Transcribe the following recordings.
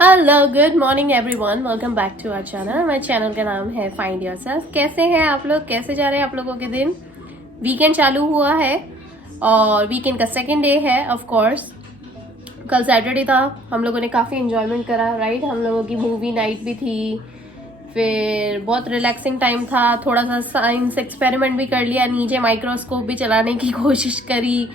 Hello good morning everyone, welcome back to our channel. हमारे channel का नाम है फाइंड योरसेल्फ। कैसे हैं आप लोग? कैसे जा रहे हैं आप लोगों के दिन? वीकेंड चालू हुआ है और वीकेंड का सेकंड डे है। ऑफ कोर्स कल सैटरडे था, हम लोगों ने काफ़ी एंजॉयमेंट करा, राइट। हम लोगों की मूवी नाइट भी थी, फिर बहुत रिलैक्सिंग टाइम था। थोड़ा सा साइंस एक्सपेरिमेंट भी कर लिया, नीचे माइक्रोस्कोप भी चलाने की कोशिश करी,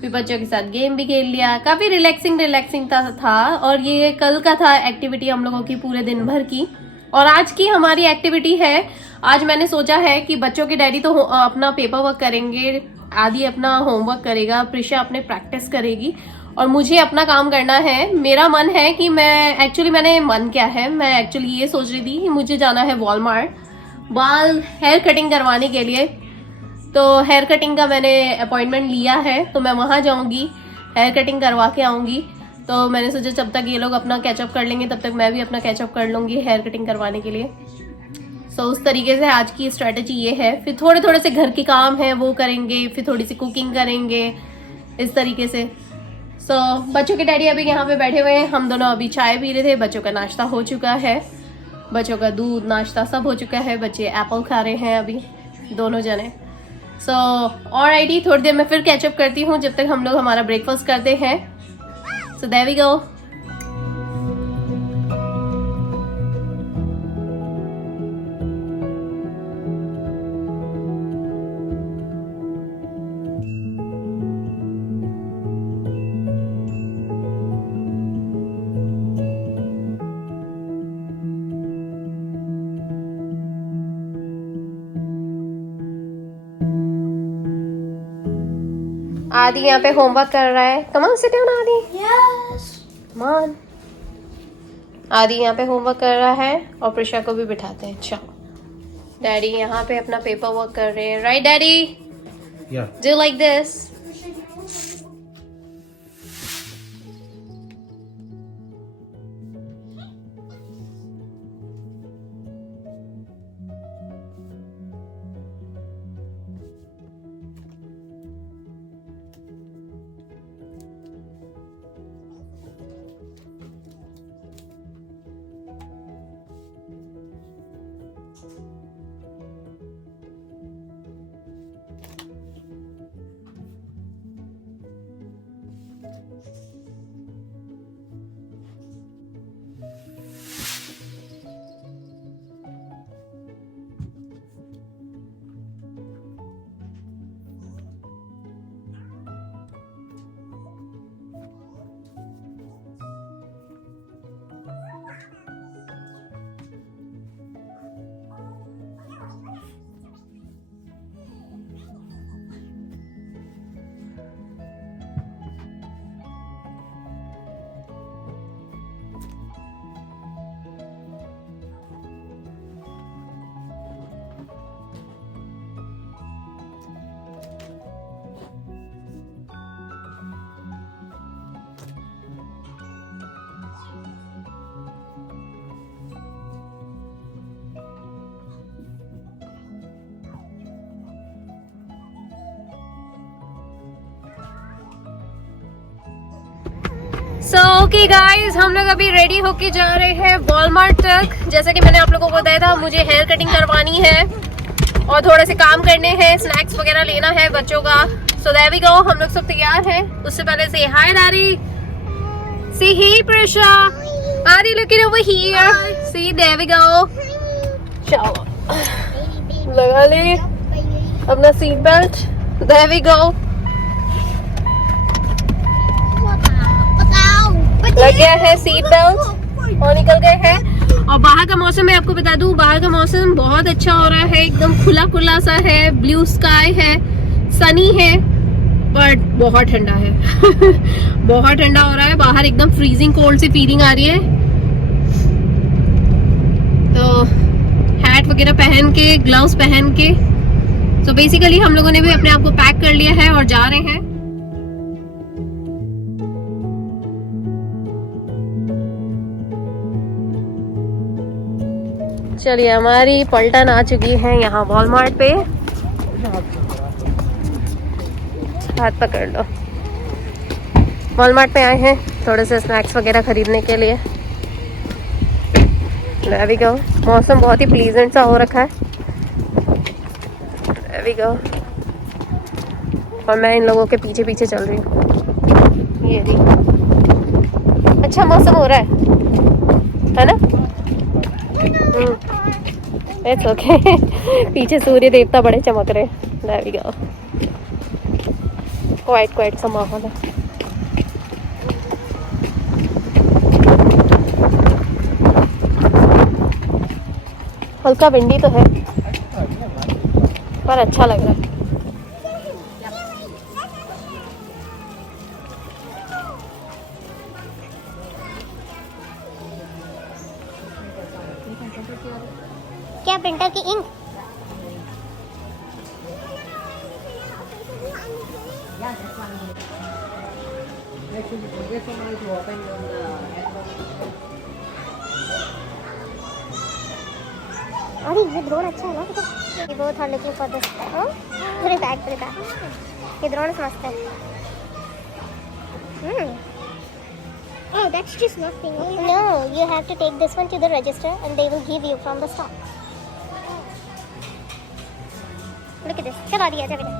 फिर बच्चों के साथ गेम भी खेल लिया। काफ़ी रिलैक्सिंग था। और ये कल का था एक्टिविटी हम लोगों की पूरे दिन भर की। और आज की हमारी एक्टिविटी है, आज मैंने सोचा है कि बच्चों के डैडी तो अपना पेपर वर्क करेंगे, आदि अपना होमवर्क करेगा, प्रिशा अपने प्रैक्टिस करेगी और मुझे अपना काम करना है। मेरा मन है कि मैंने मन क्या है, मैं एक्चुअली ये सोच रही थी कि मुझे जाना है वॉलमार्ट बाल हेयर कटिंग करवाने के लिए। तो हेयर कटिंग का मैंने अपॉइंटमेंट लिया है, तो मैं वहाँ जाऊँगी, हेयर कटिंग करवा के आऊँगी। तो मैंने सोचा जब तक ये लोग अपना कैचअप कर लेंगे तब तक मैं भी अपना कैचअप कर लूँगी हेयर कटिंग करवाने के लिए। उस तरीके से आज की स्ट्रेटजी ये है। फिर थोड़े से घर के काम है वो करेंगे, फिर थोड़ी सी कुकिंग करेंगे, इस तरीके से। बच्चों के डैडी अभी यहाँ पे बैठे हुए हैं, हम दोनों अभी चाय पी रहे थे। बच्चों का नाश्ता हो चुका है, बच्चों का दूध नाश्ता सब हो चुका है। बच्चे एप्पल खा रहे हैं अभी दोनों जने। ऑलराइटी, थोड़ी देर में फिर कैचअप करती हूँ जब तक हम लोग हमारा ब्रेकफास्ट करते हैं। There we go. आदि यहाँ पे होमवर्क कर रहा है। Come on sit down Aadi. Yes come on. Aadi यहाँ पे होमवर्क कर रहा है और प्रिशा को भी बिठाते हैं। चलो, डैडी यहाँ पे अपना पेपर वर्क कर रहे हैं, right daddy? Do like this. Okay guys, हम लोग अभी रेडी होके जा रहे हैं वॉलमार्ट तक। जैसा कि मैंने आप लोगों को बताया था, मुझे हेयर कटिंग करवानी है और थोड़े से काम करने हैं, स्नैक्स वगैरह लेना है बच्चों का। देयर वी गो, हम लोग सब तैयार हैं। उससे पहले से हाय daddy, C hey Prisha, Aadi look it over here, see there we go. चलो लगा ले अपना seat belt, there we go. लग गया है सीट बेल्ट और निकल गए हैं। और बाहर का मौसम मैं आपको बता दूं, बाहर का मौसम बहुत अच्छा हो रहा है, एकदम खुला सा है, ब्लू स्काई है, सनी है, बट बहुत ठंडा है। बहुत ठंडा हो रहा है बाहर, एकदम फ्रीजिंग कोल्ड सी फीलिंग आ रही है। तो हैट वगैरह पहन के, ग्लव्स पहन के, बेसिकली हम लोगों ने भी अपने आप को पैक कर लिया है और जा रहे हैं। चलिए, हमारी पलटन आ चुकी है यहाँ वॉलमार्ट पे। हाथ पकड़ लो। वॉलमार्ट पे आए हैं थोड़े से स्नैक्स वगैरह खरीदने के लिए। There we go. मौसम बहुत ही प्लीजेंट सा हो रखा है. There we go. और मैं इन लोगों के पीछे पीछे चल रही हूँ. ये भी अच्छा मौसम हो रहा है ना? It's okay. पीछे सूर्य देवता बड़े चमक रहे हैं. There we go. क्वाइट सा माहौल है. हल्का विंडी तो है पर अच्छा लग रहा है. क्या प्रिंटर की इंक? अरे ये ड्रोन अच्छा है ना. ये बहुत हर लुकिंग फॉर दिस. पूरे बैग ये ड्रोन मस्त है. Oh, that's just nothing. No, you have to take this one to the register and they will give you from the stock. Look at this. चलो दिया जा बेटा.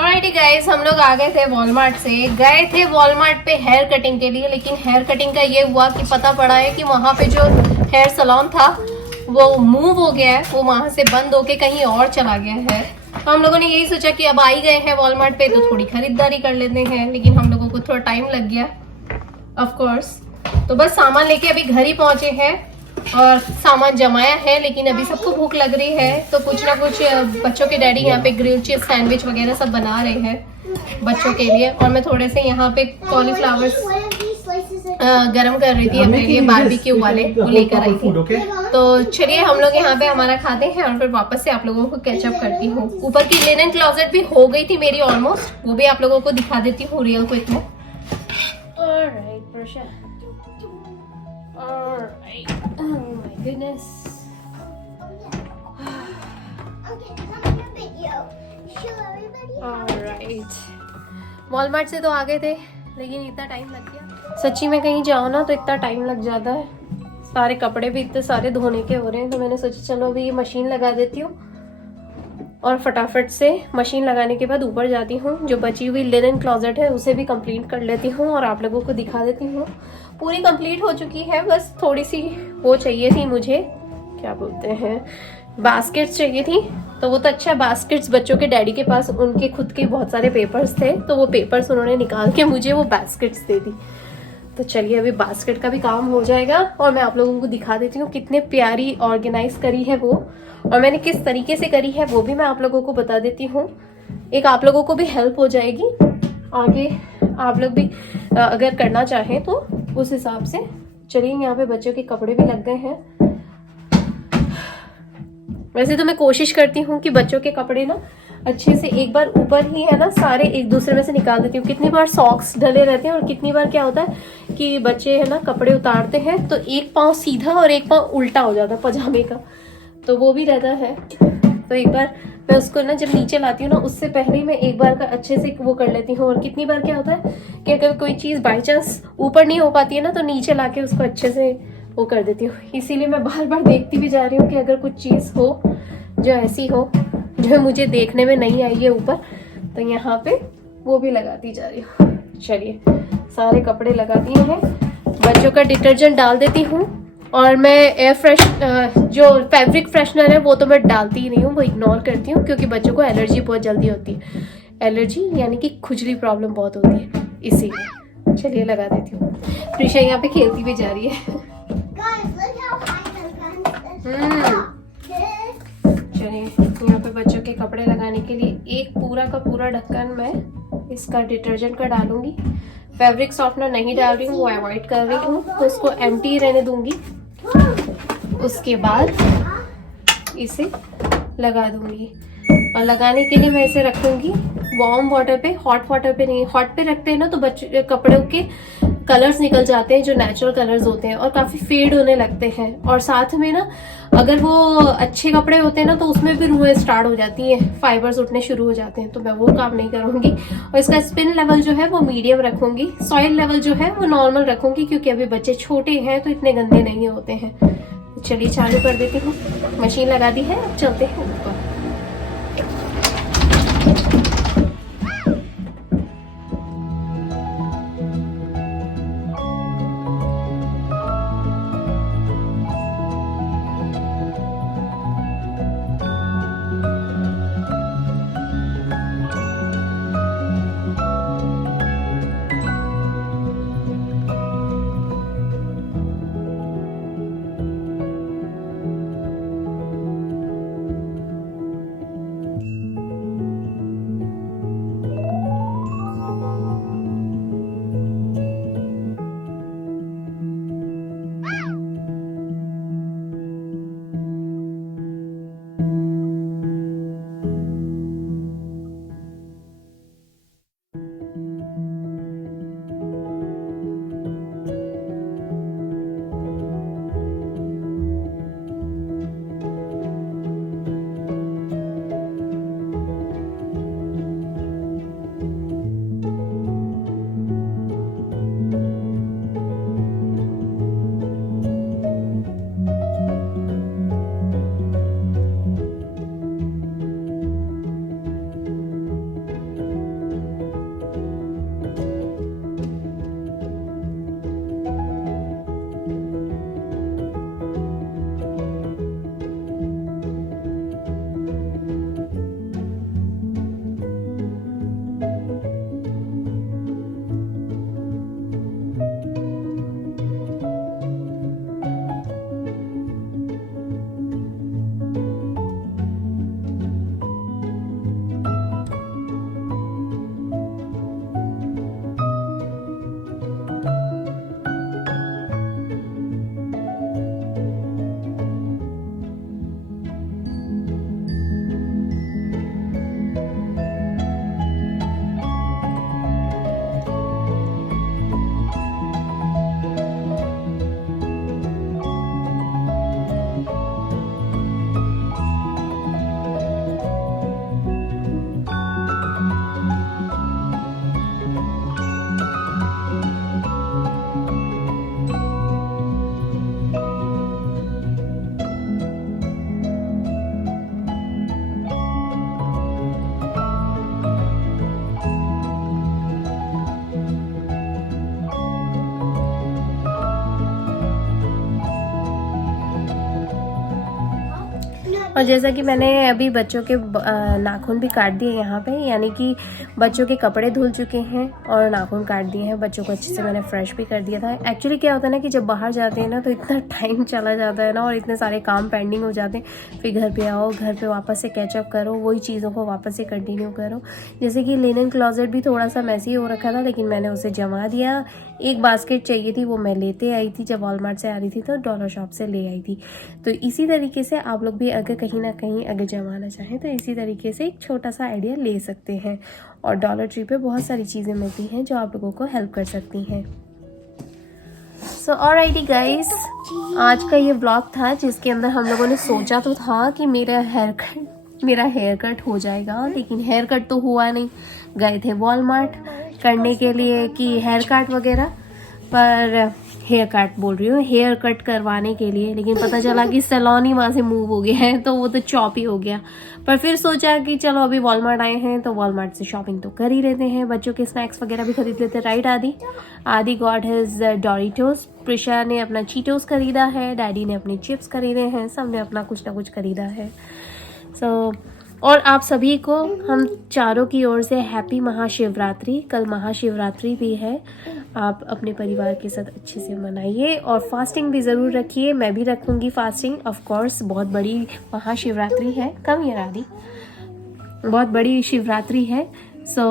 ऑलराइट गाइस, हम लोग आ गए थे वॉलमार्ट से। गए थे वॉलमार्ट पे हेयर कटिंग के लिए, लेकिन हेयर कटिंग का ये हुआ कि पता पड़ा है कि वहाँ पे जो हेयर सैलून था वो मूव हो गया है, वो वहां से बंद होके कहीं और चला गया है। तो हम लोगों ने यही सोचा कि अब आ ही गए हैं वॉलमार्ट पे तो थोड़ी खरीदारी कर लेते हैं, लेकिन हम लोगों को थोड़ा टाइम लग गया ऑफ कोर्स। तो बस सामान लेके अभी घर ही पहुंचे हैं और सामान जमाया है, लेकिन अभी सबको भूख लग रही है तो कुछ ना कुछ बच्चों के डैडी यहाँ पे ग्रिल चीज सैंडविच वगैरह सब बना रहे हैं बच्चों के लिए, और मैं थोड़े से यहाँ पे कॉलीफ्लावर्स गरम कर रही थी अपने लिए, बारबेक्यू वाले वो लेकर आई थी। तो चलिए हम लोग यहाँ पे हमारा खाते हैं और फिर वापस से आप लोगों को कैचअप करती हूँ। ऊपर की लिनन क्लोजेट भी हो गई थी मेरी ऑलमोस्ट, वो भी आप लोगों को दिखा देती हूँ रियल क्विक में। Alright, Prasha. Alright. Oh my goodness. Alright. Walmart से तो आ गए थे लेकिन इतना टाइम लग गया। सच्ची में कहीं जाओ ना तो इतना टाइम लग जाता है, सारे कपड़े भी इतने सारे धोने के हो रहे हैं। तो मैंने सोचा चलो अभी ये मशीन लगा देती हूँ और फटाफट से मशीन लगाने के बाद ऊपर जाती हूँ, जो बची हुई लिनन क्लोजेट है उसे भी कंप्लीट कर लेती हूँ और आप लोगों को दिखा देती हूँ। पूरी कंप्लीट हो चुकी है, बस थोड़ी सी वो चाहिए थी मुझे, क्या बोलते हैं, बास्केट्स चाहिए थी। तो वो तो अच्छा, बास्केट्स बच्चों के डैडी के पास उनके खुद के बहुत सारे पेपर्स थे तो वो पेपर्स उन्होंने निकाल के मुझे वो बास्केट्स दे दी। तो चलिए अभी बास्केट का भी काम हो जाएगा और मैं आप लोगों को दिखा देती हूँ कितने प्यारी ऑर्गेनाइज करी है वो, और मैंने किस तरीके से करी है वो भी मैं आप लोगों को बता देती हूँ। एक आप लोगों को भी हेल्प हो जाएगी आगे, आप लोग भी अगर करना चाहें तो उस हिसाब से। चलिए यहाँ पे बच्चों के कपड़े भी लग गए हैं। वैसे तो मैं कोशिश करती हूँ कि बच्चों के कपड़े ना अच्छे से एक बार ऊपर ही है ना सारे एक दूसरे में से निकाल देती हूँ। कितनी बार सॉक्स डले रहते हैं और कितनी बार क्या होता है कि बच्चे है ना कपड़े उतारते हैं तो एक पाँव सीधा और एक पाँव उल्टा हो जाता है पजामे का, तो वो भी रहता है। तो एक बार मैं उसको ना जब नीचे लाती हूँ ना उससे पहले ही मैं एक बार का अच्छे से वो कर लेती हूँ। और कितनी बार क्या होता है कि अगर कोई चीज़ बाई चांस ऊपर नहीं हो पाती है ना तो नीचे लाके उसको अच्छे से वो कर देती हूँ। इसीलिए मैं बार बार देखती भी जा रही हूँ कि अगर कुछ चीज़ हो जो ऐसी हो जो मुझे देखने में नहीं आई है ऊपर, तो यहाँ पे वो भी लगाती जा रही हूँ। चलिए सारे कपड़े लगा दिए हैं, बच्चों का डिटर्जेंट डाल देती हूँ। और मैं एयर फ्रेश जो फैब्रिक फ्रेशनर है वो तो मैं डालती ही नहीं हूँ, वो इग्नोर करती हूँ क्योंकि बच्चों को एलर्जी बहुत जल्दी होती है। एलर्जी यानी कि खुजली प्रॉब्लम बहुत होती है, इसीलिए। चलिए लगा देती हूँ। प्रीशा यहाँ पे खेलती भी जा रही है। चलिए यहाँ पे बच्चों के कपड़े लगाने के लिए एक पूरा का पूरा ढक्कन मैं इसका डिटर्जेंट का डालूंगी। फैब्रिक सॉफ्टनर नहीं डाल रही हूँ, वो अवॉइड कर रही हूँ, तो उसको एम्प्टी रहने दूंगी। उसके बाद इसे लगा दूंगी और लगाने के लिए मैं इसे रखूंगी वार्म वाटर पे, हॉट वाटर पे नहीं। हॉट पे रखते हैं ना तो बच्चे कपड़ों के कलर्स निकल जाते हैं जो नेचुरल कलर्स होते हैं और काफी फेड होने लगते हैं। और साथ में ना अगर वो अच्छे कपड़े होते हैं ना तो उसमें भी रुएं स्टार्ट हो जाती हैं, फाइबर्स उठने शुरू हो जाते हैं, तो मैं वो काम नहीं करूंगी। और इसका स्पिन लेवल जो है वो मीडियम रखूंगी, सॉइल लेवल जो है वो नॉर्मल रखूंगी क्योंकि अभी बच्चे छोटे हैं तो इतने गंदे नहीं होते हैं। तो चलिए चालू कर देती हूँ, मशीन लगा दी है, अब चलते हैं ऊपर। और जैसा कि मैंने अभी बच्चों के नाखून भी काट दिए यहाँ पे, यानी कि बच्चों के कपड़े धुल चुके हैं और नाखून काट दिए हैं। बच्चों को अच्छे से मैंने फ्रेश भी कर दिया था। एक्चुअली क्या होता है ना कि जब बाहर जाते हैं ना तो इतना टाइम चला जाता है ना, और इतने सारे काम पेंडिंग हो जाते हैं। फिर घर पे आओ, घर पे वापस से कैचअप करो, वही चीज़ों को वापस से कंटिन्यू करो। जैसे कि लिनन क्लॉजेट भी थोड़ा सा मैसी हो रखा था, लेकिन मैंने उसे जमा दिया। एक बास्केट चाहिए थी, वो मैं लेते आई थी जब वॉलमार्ट से आ रही थी, तो डॉलर शॉप से ले आई थी। तो इसी तरीके से आप लोग भी अगर कहीं ना कहीं अगर जमाना चाहें तो इसी तरीके से एक छोटा सा आइडिया ले सकते हैं। और डॉलर ट्री पे बहुत सारी चीज़ें मिलती हैं जो आप लोगों को हेल्प कर सकती हैं। सो ऑलराइटी गाइस, आज का ये व्लॉग था जिसके अंदर हम लोगों ने सोचा तो था कि मेरा हेयर कट हो जाएगा, लेकिन हेयर कट तो हुआ नहीं। गए थे वॉलमार्ट करने के लिए कि हेयर कट वगैरह, पर हेयर कट बोल रही हूँ, हेयर कट करवाने के लिए, लेकिन पता चला कि सैलून ही वहाँ से मूव हो गया है, तो वो तो चॉप ही हो गया। पर फिर सोचा कि चलो अभी वॉलमार्ट आए हैं तो वॉलमार्ट से शॉपिंग तो कर ही लेते हैं, बच्चों के स्नैक्स वगैरह भी खरीद लेते हैं, राइट आदि गॉट हिज डोरिटोस, प्रिशा ने अपना चीटोस खरीदा है, डैडी ने अपने चिप्स खरीदे हैं, सब ने अपना कुछ ना कुछ खरीदा है। सो और आप सभी को हम चारों की ओर से हैप्पी महाशिवरात्रि। कल महाशिवरात्रि भी है, आप अपने परिवार के साथ अच्छे से मनाइए और फास्टिंग भी ज़रूर रखिए। मैं भी रखूँगी फास्टिंग, ऑफ कोर्स। बहुत बड़ी महाशिवरात्रि है, कम ये राधी, बहुत बड़ी शिवरात्रि है। सो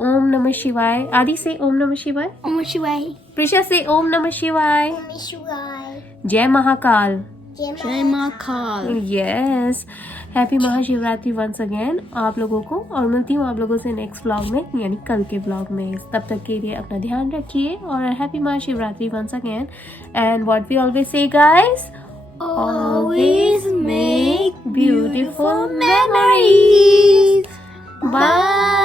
ओम नमः शिवाय। आदि से ओम नमः शिवाय। ओम शिवाय। प्रिशा से ओम नमः शिवाय। ओम शिवाय। जय महाकाल। जय Mahakal. Yes, happy Mahashivratri once again आप लोगों को, और मिलती हूँ आप लोगों से नेक्स्ट व्लॉग में, यानी कल के व्लॉग में। तब तक के लिए अपना ध्यान रखिए और happy Mahashivratri once again. And what we always say guys, always make beautiful memories. Bye.